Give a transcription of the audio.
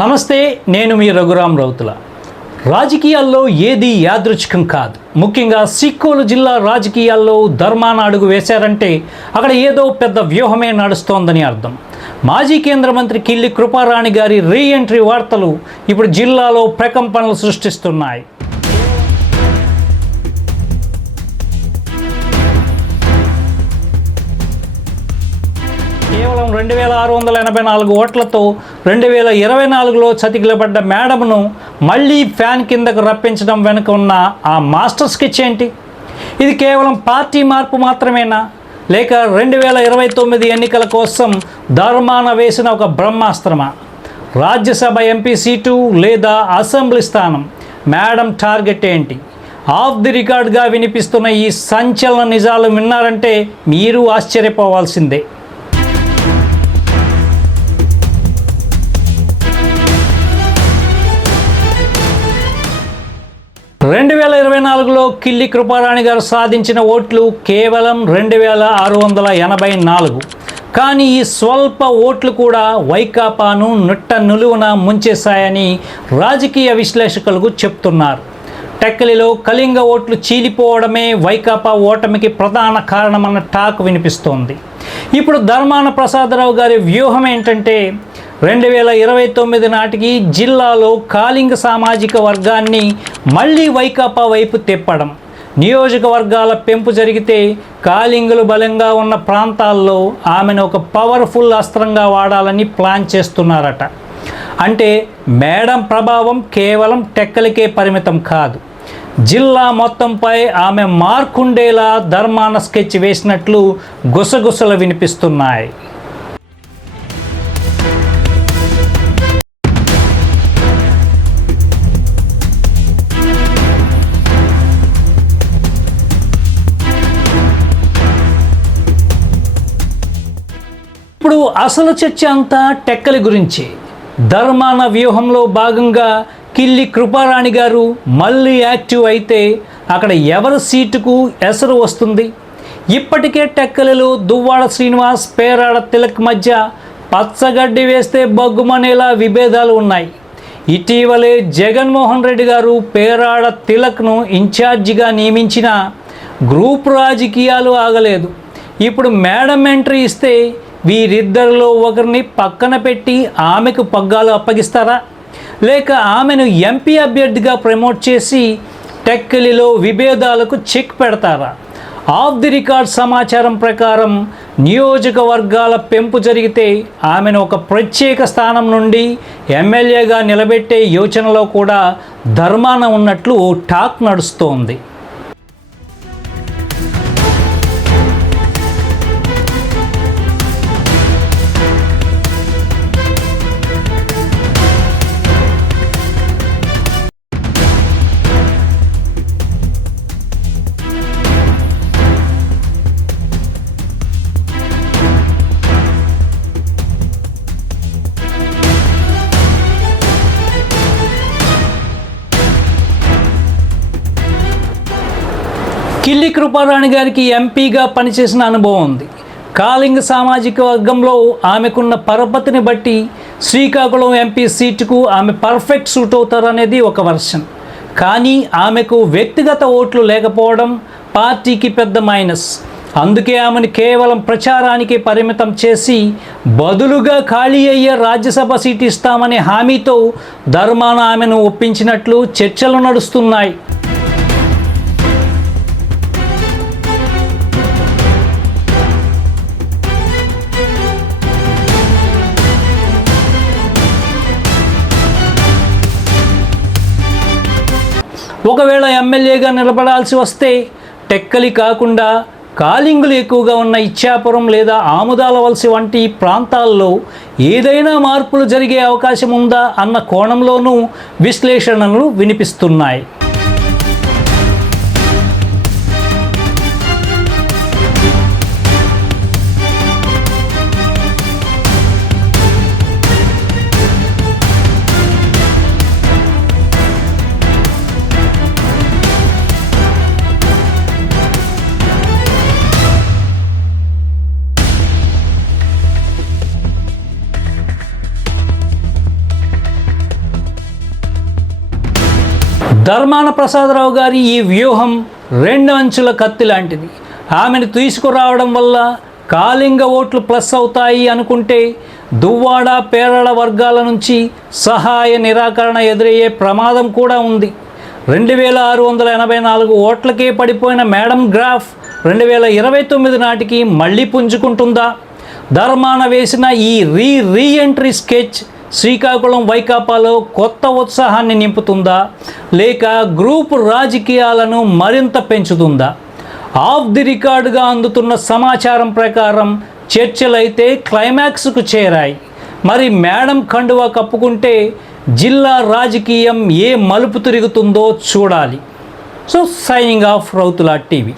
నమస్తే, నేను మీ రఘురాం రౌతుల. రాజకీయాల్లో ఏది యాదృచ్ఛికం కాదు. ముఖ్యంగా సిక్కోలు జిల్లా రాజకీయాల్లో ధర్మాన అడుగు వేశారంటే అక్కడ ఏదో పెద్ద వ్యూహమే నడుస్తోందని అర్థం. మాజీ కేంద్ర మంత్రి కిల్లి కృపారాణి గారి రీ ఎంట్రీ వార్తలు ఇప్పుడు జిల్లాలో ప్రకంపనలు సృష్టిస్తున్నాయి. కేవలం 2684 ఓట్లతో 2024లో చతికిలబడ్డ మేడంను మళ్లీ ఫ్యాన్ కిందకు రప్పించడం వెనుక ఉన్న ఆ మాస్టర్ స్కెచ్ ఏంటి? ఇది కేవలం పార్టీ మార్పు మాత్రమేనా, లేక 2029 ఎన్నికల కోసం ధర్మాన వేసిన ఒక బ్రహ్మాస్త్రమా? రాజ్యసభ ఎంపీ సీటు లేదా అసెంబ్లీ స్థానం, మేడం టార్గెట్ ఏంటి? ఆఫ్ ది రికార్డ్గా వినిపిస్తున్న ఈ సంచలన నిజాలు విన్నారంటే మీరు ఆశ్చర్యపోవాల్సిందే. 2024లో కిల్లి కృపారాణి గారు సాధించిన ఓట్లు కేవలం 2684. కానీ ఈ స్వల్ప ఓట్లు కూడా వైకాపాను నిట్ట నిలువున ముంచేశాయని రాజకీయ విశ్లేషకులు చెప్తున్నారు. టెక్కలిలో కళింగ ఓట్లు చీలిపోవడమే వైకాపా ఓటమికి ప్రధాన కారణమన్న టాక్ వినిపిస్తోంది. ఇప్పుడు ధర్మాన ప్రసాదరావు గారి వ్యూహం ఏంటంటే 2029 నాటికి జిల్లాలో కాళింగ సామాజిక వర్గాన్ని మళ్లీ వైకాపా వైపు తిప్పడం. నియోజకవర్గాల పెంపు జరిగితే కాళింగులు బలంగా ఉన్న ప్రాంతాల్లో ఆమెను ఒక పవర్ఫుల్ అస్త్రంగా వాడాలని ప్లాన్ చేస్తున్నారట. అంటే మేడం ప్రభావం కేవలం టెక్కలికే పరిమితం కాదు, జిల్లా మొత్తంపై ఆమె మార్కుండేలా ధర్మాన స్కెచ్ వేసినట్లు గుసగుసలు వినిపిస్తున్నాయి. ఇప్పుడు అసలు చర్చ అంతా టెక్కలి గురించి. ధర్మాన వ్యూహంలో భాగంగా కిల్లి కృపారాణి గారు మళ్ళీ యాక్టివ్ అయితే అక్కడ ఎవరి సీటుకు ఎసరు వస్తుంది? ఇప్పటికే టెక్కలిలో దువ్వాడ శ్రీనివాస్, పేరాడ తిలక్ మధ్య పచ్చగడ్డి వేస్తే బగ్గుమనేలా విభేదాలు ఉన్నాయి. ఇటీవలే జగన్మోహన్ రెడ్డి గారు పేరాడ తిలక్ను ఇన్ఛార్జిగా నియమించిన గ్రూప్ రాజకీయాలు ఆగలేదు. ఇప్పుడు మేడం ఎంట్రీ ఇస్తే వీరిద్దరిలో ఒకరిని పక్కన పెట్టి ఆమెకు పగ్గాలు అప్పగిస్తారా, లేక ఆమెను ఎంపీ అభ్యర్థిగా ప్రమోట్ చేసి టెక్కలిలో విభేదాలకు చెక్ పెడతారా? ఆఫ్ ది రికార్డ్ సమాచారం ప్రకారం నియోజకవర్గాల పెంపు జరిగితే ఆమెను ఒక ప్రత్యేక స్థానం నుండి ఎమ్మెల్యేగా నిలబెట్టే యోచనలో కూడా ధర్మాన ఉన్నట్లు టాక్ నడుస్తోంది. కిల్లి కృపారాణి గారికి ఎంపీగా పనిచేసిన అనుభవం ఉంది. కాళింగ సామాజిక వర్గంలో ఆమెకున్న పరపతిని బట్టి శ్రీకాకుళం ఎంపీ సీటుకు ఆమె పర్ఫెక్ట్ సూట్ అవుతారనేది ఒక వర్షన్. కానీ ఆమెకు వ్యక్తిగత ఓట్లు లేకపోవడం పార్టీకి పెద్ద మైనస్. అందుకే ఆమెను కేవలం ప్రచారానికి పరిమితం చేసి బదులుగా ఖాళీ అయ్యే రాజ్యసభ సీటు ఇస్తామనే హామీతో ధర్మాన ఆమెను ఒప్పించినట్లు చర్చలు నడుస్తున్నాయి. ఒకవేళ ఎమ్మెల్యేగా నిలబడాల్సి వస్తే టెక్కలి కాకుండా కాళింగులు ఎక్కువగా ఉన్న ఇచ్చాపురం లేదా ఆముదాలవలసి వంటి ప్రాంతాల్లో ఏదైనా మార్పులు జరిగే అవకాశం ఉందా అన్న కోణంలోనూ విశ్లేషణలు వినిపిస్తున్నాయి. ధర్మాన ప్రసాదరావు గారి ఈ వ్యూహం 2 అంచుల కత్తి లాంటిది. ఆమెను తీసుకురావడం వల్ల కాళింగ ఓట్లు ప్లస్ అవుతాయి అనుకుంటే దువ్వాడ పేరళ వర్గాల నుంచి సహాయ నిరాకరణ ఎదురయ్యే ప్రమాదం కూడా ఉంది. 2684 ఓట్లకే పడిపోయిన మేడం గ్రాఫ్ 2029 నాటికి మళ్ళీ పుంజుకుంటుందా? ధర్మాన వేసిన ఈ రీఎంట్రీ స్కెచ్ శ్రీకాకుళం వైకాపాలో కొత్త ఉత్సాహాన్ని నింపుతుందా, లేక గ్రూప్ రాజకీయాలను మరింత పెంచుతుందా? ఆఫ్ ది రికార్డుగా అందుతున్న సమాచారం ప్రకారం చర్చలైతే క్లైమాక్స్కు చేరాయి. మరి మేడం కండువా కప్పుకుంటే జిల్లా రాజకీయం ఏ మలుపు తిరుగుతుందో చూడాలి. So signing off Rautula TV.